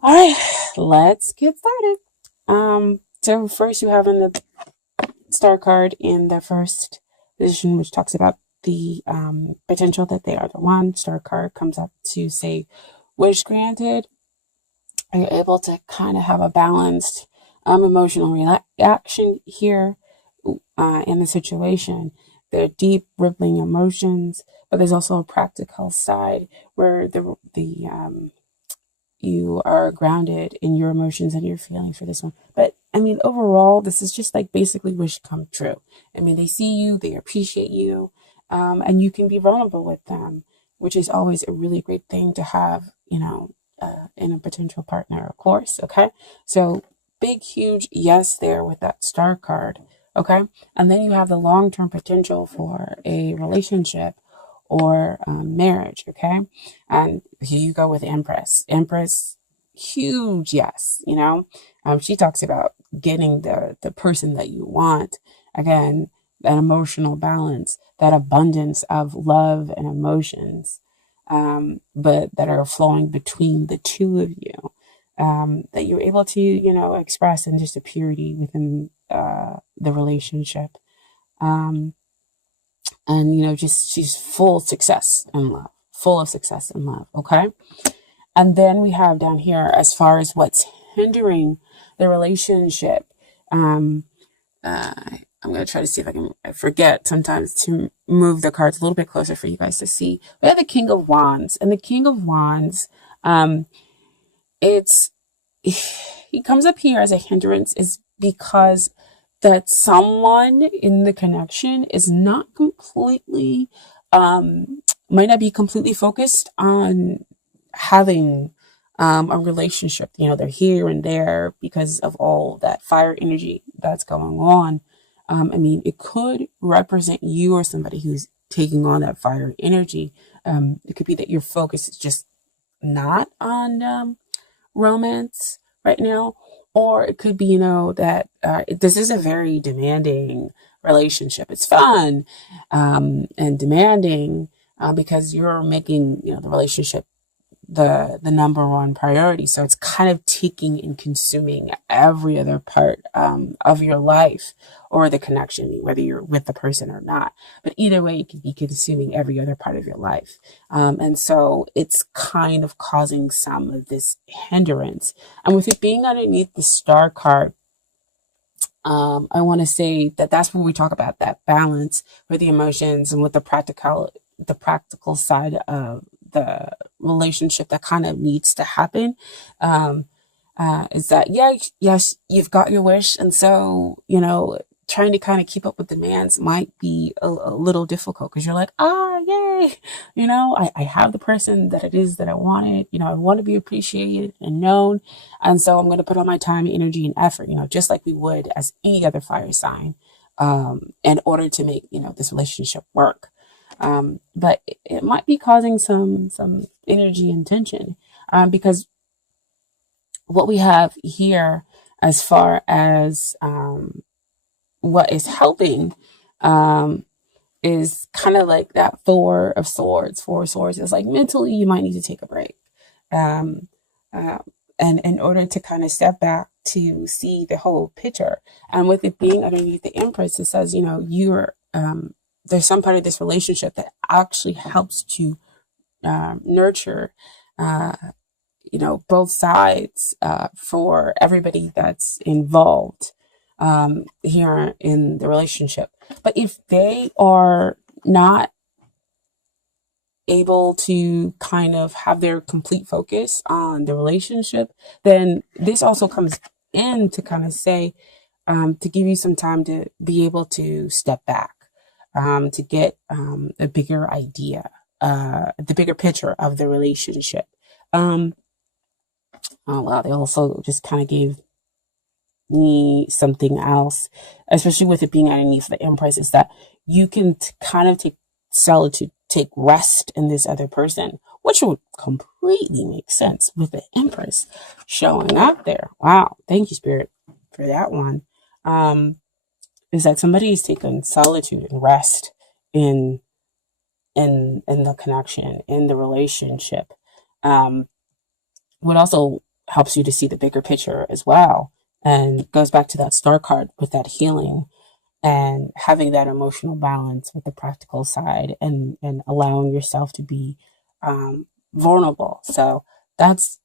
All right, let's get started. So first you have in the star card in the first position, which talks about the potential that they are the one. Star card comes up to say, wish granted. Are you able to kind of have a balanced emotional reaction here in the situation? There are deep, rippling emotions, but there's also a practical side where the you are grounded in your emotions and your feelings for this one. But I mean, overall, this is just like basically wish come true. I mean, they see you, they appreciate you, and you can be vulnerable with them, which is always a really great thing to have, in a potential partner, of course. Okay. So big, huge yes there with that star card. Okay. And then you have the long term potential for a relationship or marriage. Okay. And here you go with Empress. Empress, huge yes. She talks about getting the person that you want. Again, that emotional balance, that abundance of love and emotions, but that are flowing between the two of you. That you're able to, express in just a purity within the relationship. Um, and, just she's full success and love, full of success and love. Okay. And then we have down here, as far as what's hindering the relationship, um, I'm going to try to see if I forget sometimes to move the cards a little bit closer for you guys to see. We have the King of Wands, and the King of Wands, it's, he comes up here as a hindrance is because that someone in the connection is not completely, might not be completely focused on having a relationship. They're here and there because of all that fire energy that's going on. I mean, it could represent you or somebody who's taking on that fire energy. It could be that your focus is just not on romance right now, or it could be, that this is a very demanding relationship. It's fun and demanding because you're making, the relationship the number one priority. So it's kind of taking and consuming every other part of your life or the connection, whether you're with the person or not. But either way, it could be consuming every other part of your life. And so it's kind of causing some of this hindrance. And with it being underneath the star card, I want to say that that's when we talk about that balance with the emotions and with the practical side of the relationship that kind of needs to happen. Um, is that, yeah, yes, you've got your wish, and so trying to kind of keep up with demands might be a little difficult because you're like, yay, I have the person that it is that I wanted. I want to be appreciated and known, and so I'm going to put all my time, energy, and effort, just like we would as any other fire sign, in order to make this relationship work. But it might be causing some energy and tension, because what we have here as far as what is helping is kind of like that four of swords. Four of swords is like mentally you might need to take a break, um, uh, and in order to kind of step back to see the whole picture. And with it being underneath the Empress, it says you're there's some part of this relationship that actually helps to nurture, uh, both sides, for everybody that's involved here in the relationship. But if they are not able to kind of have their complete focus on the relationship, then this also comes in to kind of say, to give you some time to be able to step back, to get a bigger idea, the bigger picture of the relationship. Um, oh wow, they also just kind of gave me something else, especially with it being underneath the Empress, is that you can kind of take solitude, take rest in this other person, which would completely make sense with the Empress showing up there. Wow, thank you, Spirit, for that one. Um, is that somebody is taking solitude and rest in in the connection, in the relationship. What also helps you to see the bigger picture as well. And goes back to that star card with that healing and having that emotional balance with the practical side, and allowing yourself to be vulnerable. So that's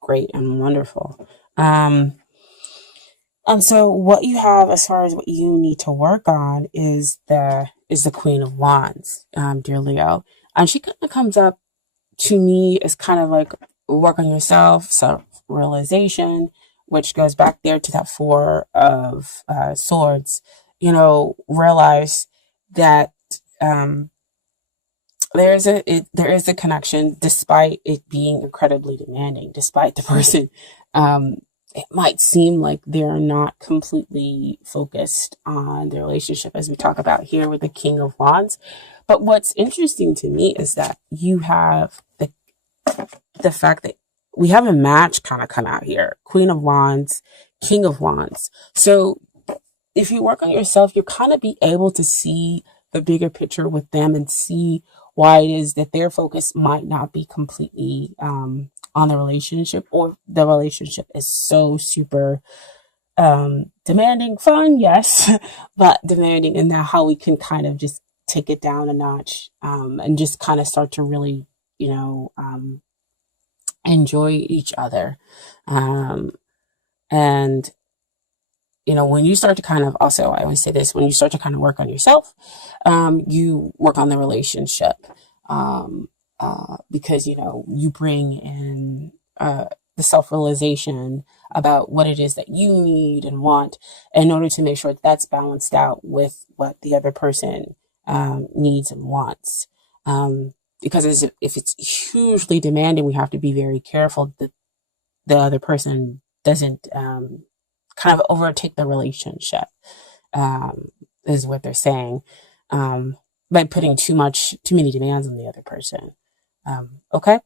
great and wonderful. And so what you have as far as what you need to work on is the Queen of Wands, dear Leo. And she kind of comes up to me as kind of like work on yourself, self-realization, which goes back there to that Four of Swords. Realize that there is a connection, despite it being incredibly demanding, despite the person. It might seem like they're not completely focused on the relationship, as we talk about here with the King of Wands. But what's interesting to me is that you have the fact that we have a match kind of come out here. Queen of Wands, King of Wands. So if you work on yourself, you'll kind of be able to see the bigger picture with them and see why it is that their focus might not be completely on the relationship, or the relationship is so super demanding. Fun, yes, but demanding, and now how we can kind of just take it down a notch, and just kind of start to really, enjoy each other. And when you start to kind of, also, I always say this, when you start to kind of work on yourself, you work on the relationship, because, you bring in the self-realization about what it is that you need and want, in order to make sure that that's balanced out with what the other person needs and wants. Because if it's hugely demanding, we have to be very careful that the other person doesn't kind of overtake the relationship, is what they're saying, by putting too many demands on the other person. Okay,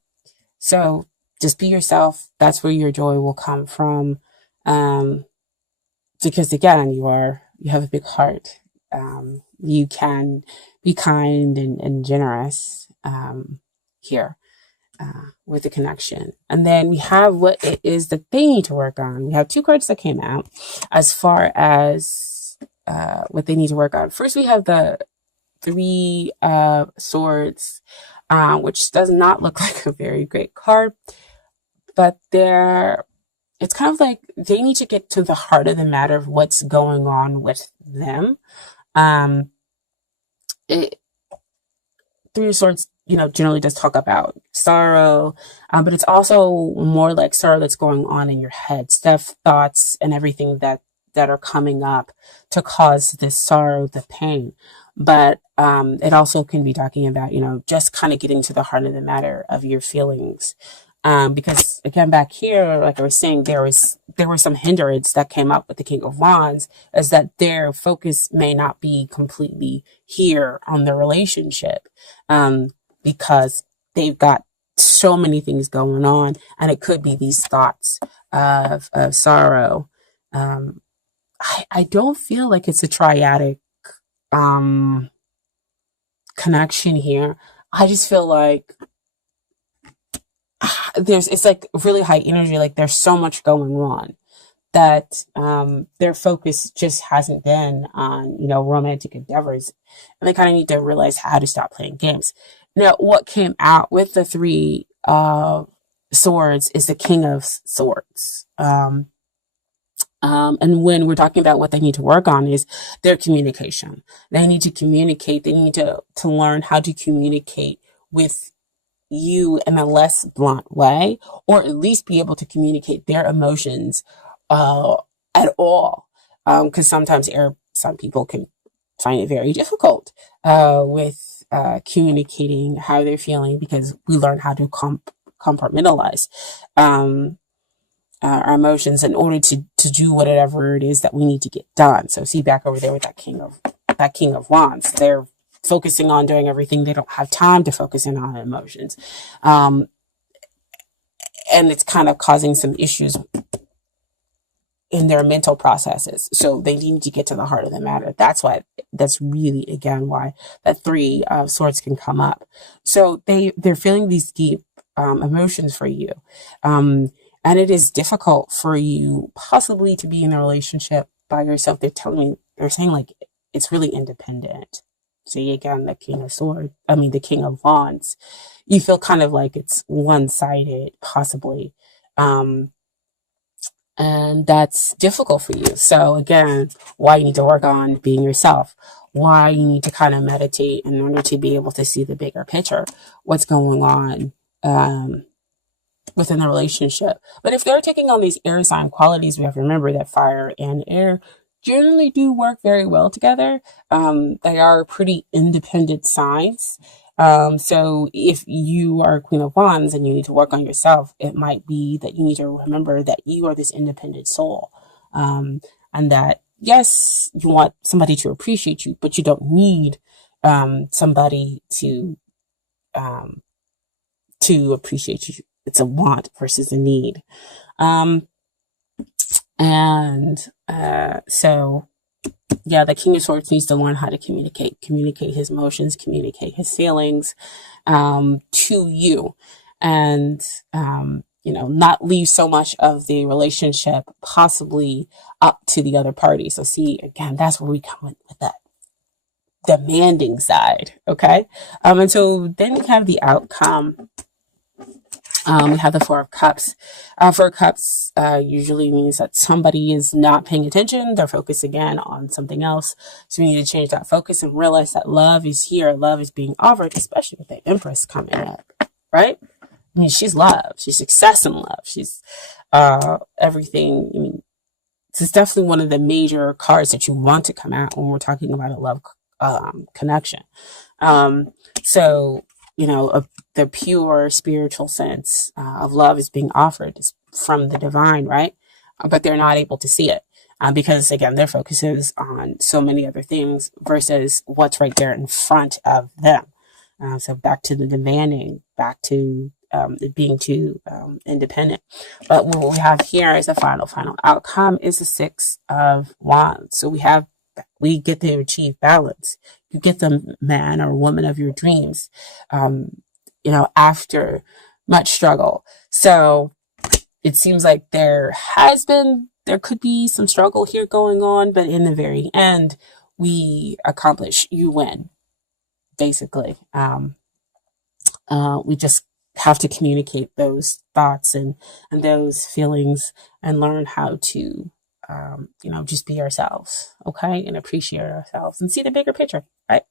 so just be yourself. That's where your joy will come from, because again, you have a big heart. You can be kind and generous here. With the connection. And then we have what it is that they need to work on. We have two cards that came out as far as what they need to work on. First, we have the Three of Swords, which does not look like a very great card, but it's kind of like they need to get to the heart of the matter of what's going on with them. Three of Swords, generally does talk about sorrow, but it's also more like sorrow that's going on in your head, stuff, thoughts, and everything that are coming up to cause this sorrow, the pain. But it also can be talking about, just kind of getting to the heart of the matter of your feelings. Because again, back here, like I was saying, there was some hindrance that came up with the King of Wands, is that their focus may not be completely here on the relationship, because they've got so many things going on, and it could be these thoughts of sorrow. I don't feel like it's a triadic connection here. I just feel like it's like really high energy, like there's so much going on that their focus just hasn't been on, romantic endeavors, and they kind of need to realize how to stop playing games. Now, what came out with the Three of Swords is the King of Swords. And when we're talking about what they need to work on is their communication. They need to communicate. They need to learn how to communicate with you in a less blunt way, or at least be able to communicate their emotions at all. Because sometimes some people can find it very difficult with communicating how they're feeling, because we learn how to compartmentalize our emotions in order to do whatever it is that we need to get done. So see back over there with that King of Wands, they're focusing on doing everything. They don't have time to focus in on emotions. And it's kind of causing some issues in their mental processes. So they need to get to the heart of the matter. That's really, again, why that Three of Swords can come up. So they're feeling these deep emotions for you. And it is difficult for you possibly to be in a relationship by yourself. They're saying like it's really independent. See, again, the the King of Wands. You feel kind of like it's one-sided, possibly. Um, and that's difficult for you. So again, why you need to work on being yourself, why you need to kind of meditate in order to be able to see the bigger picture, what's going on within the relationship. But if they're taking on these air sign qualities, we have to remember that fire and air generally do work very well together. They are pretty independent signs. So if you are a Queen of Wands and you need to work on yourself, it might be that you need to remember that you are this independent soul. And that, yes, you want somebody to appreciate you, but you don't need somebody to appreciate you. It's a want versus a need. So yeah, the King of Swords needs to learn how to communicate his emotions, communicate his feelings, to you, and, not leave so much of the relationship possibly up to the other party. So see, again, that's where we come with that demanding side. Okay. And so then we have the outcome. We have the Four of Cups. Four of Cups usually means that somebody is not paying attention. They're focused again on something else. So we need to change that focus and realize that love is here. Love is being offered, especially with the Empress coming up, right? I mean, she's love. She's success and love. She's everything. I mean, this is definitely one of the major cards that you want to come out when we're talking about a love connection. So, the pure spiritual sense of love is being offered from the divine, right? But they're not able to see it because, again, their focus is on so many other things versus what's right there in front of them. So back to the demanding, back to it being too independent. But what we have here as a final outcome is the Six of Wands. So we get to achieve balance. You get the man or woman of your dreams, after much struggle. So it seems like there could be some struggle here going on, but in the very end, you win, basically. We just have to communicate those thoughts and those feelings and learn how to just be ourselves, okay, and appreciate ourselves and see the bigger picture, right?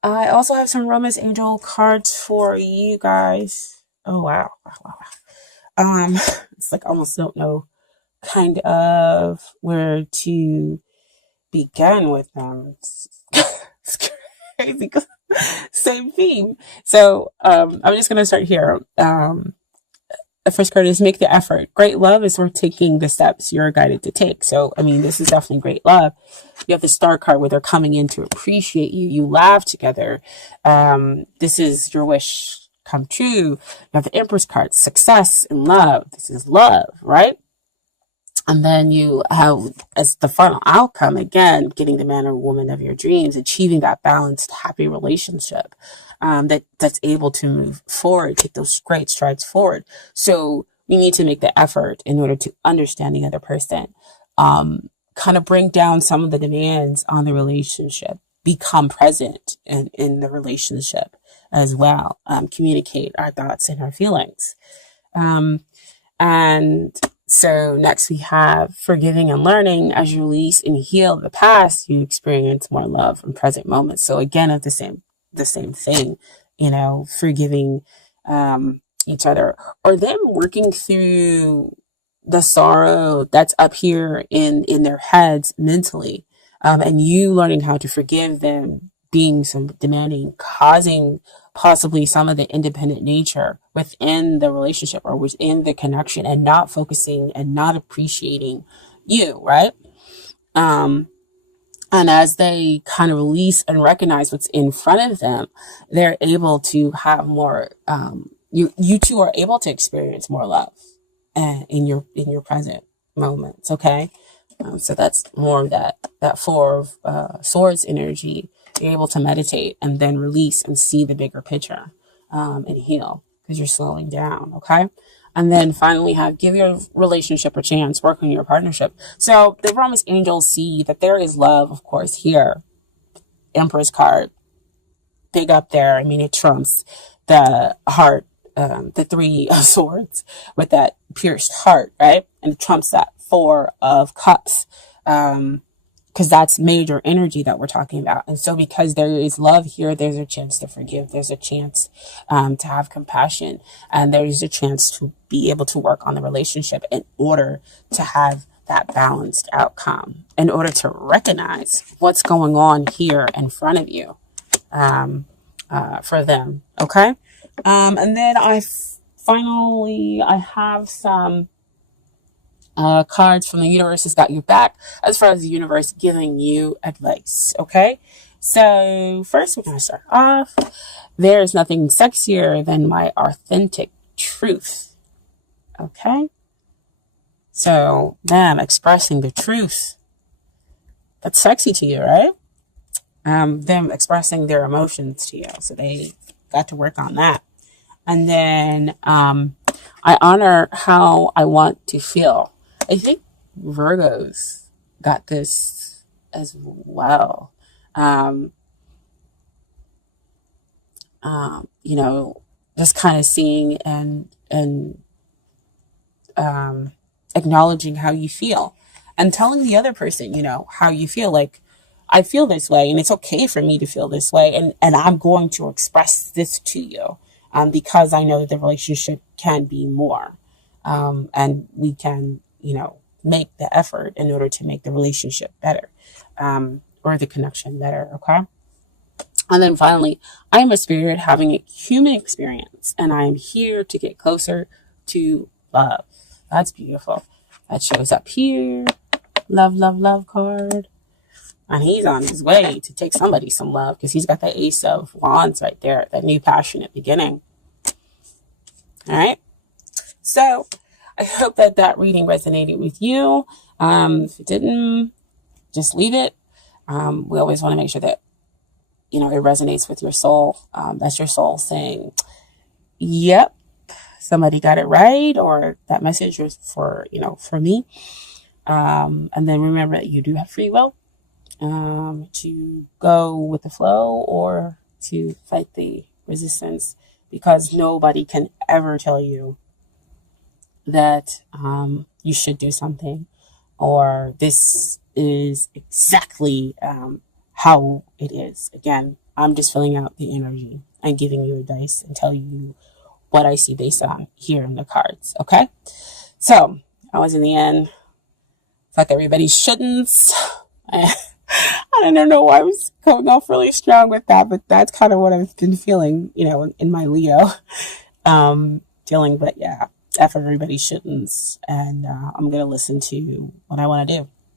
I also have some Romance Angel cards for you guys. Oh wow. It's like I almost don't know kind of where to begin with them. It's crazy. Same theme. So I'm just gonna start here. The first card is make the effort. Great love is worth taking the steps you're guided to take. So, I mean, this is definitely great love. You have the Star card where they're coming in to appreciate you. You laugh together. This is your wish come true. You have the Empress card, success and love. This is love, right? And then you have, as the final outcome, again, getting the man or woman of your dreams, achieving that balanced, happy relationship that's able to move forward, take those great strides forward. So we need to make the effort in order to understand the other person, kind of bring down some of the demands on the relationship, become present in the relationship as well, communicate our thoughts and our feelings. And so next we have forgiving and learning. As you release and heal the past, you experience more love in present moments. So again, it's the same thing, forgiving each other, or them working through the sorrow that's up here in their heads mentally, and you learning how to forgive them being some demanding, causing possibly some of the independent nature within the relationship or within the connection, and not focusing and not appreciating you, right? And as they kind of release and recognize what's in front of them, they're able to have more, you two are able to experience more love in your present moments. Okay. So that's more of that Four of Swords energy. You're able to meditate and then release and see the bigger picture, and heal because you're slowing down. Okay. And then finally have give your relationship a chance, work on your partnership. So the promised angels see that there is love, of course, here. Empress card, big up there. I mean, it trumps the heart, the three of swords with that pierced heart, right? And it trumps that four of cups. Because that's major energy that we're talking about. And so because there is love here, there's a chance to forgive. There's a chance to have compassion. And there's a chance to be able to work on the relationship in order to have that balanced outcome, in order to recognize what's going on here in front of you for them. Okay. And then finally, I have some cards from the universe has got you back as far as the universe giving you advice. Okay. So first we're going to start off. There's nothing sexier than my authentic truth. Okay. So them expressing the truth. That's sexy to you, right? Them expressing their emotions to you. So they got to work on that. And then, I honor how I want to feel. I think Virgos got this as well. Just kind of seeing and acknowledging how you feel and telling the other person, how you feel. Like, I feel this way and it's okay for me to feel this way. And I'm going to express this to you, because I know that the relationship can be more. And we can, make the effort in order to make the relationship better, or the connection better. Okay. And then finally, I am a spirit having a human experience and I am here to get closer to love. That's beautiful. That shows up here. Love, love, love card. And he's on his way to take somebody some love because he's got that Ace of Wands right there, that new passionate beginning. All right. So I hope that reading resonated with you. If it didn't, just leave it. We always want to make sure that, it resonates with your soul. That's your soul saying, yep, somebody got it right, or that message was for me. And then remember that you do have free will, to go with the flow or to fight the resistance, because nobody can ever tell you that you should do something, or this is exactly how it is. Again, I'm just filling out the energy and giving you advice and telling you what I see based on here in the cards. Okay, so I was in the end. Fuck everybody shouldn't. I don't know why I was coming off really strong with that, but that's kind of what I've been feeling, in my Leo dealing. But yeah, F everybody shouldn't, and I'm gonna listen to what I want to do.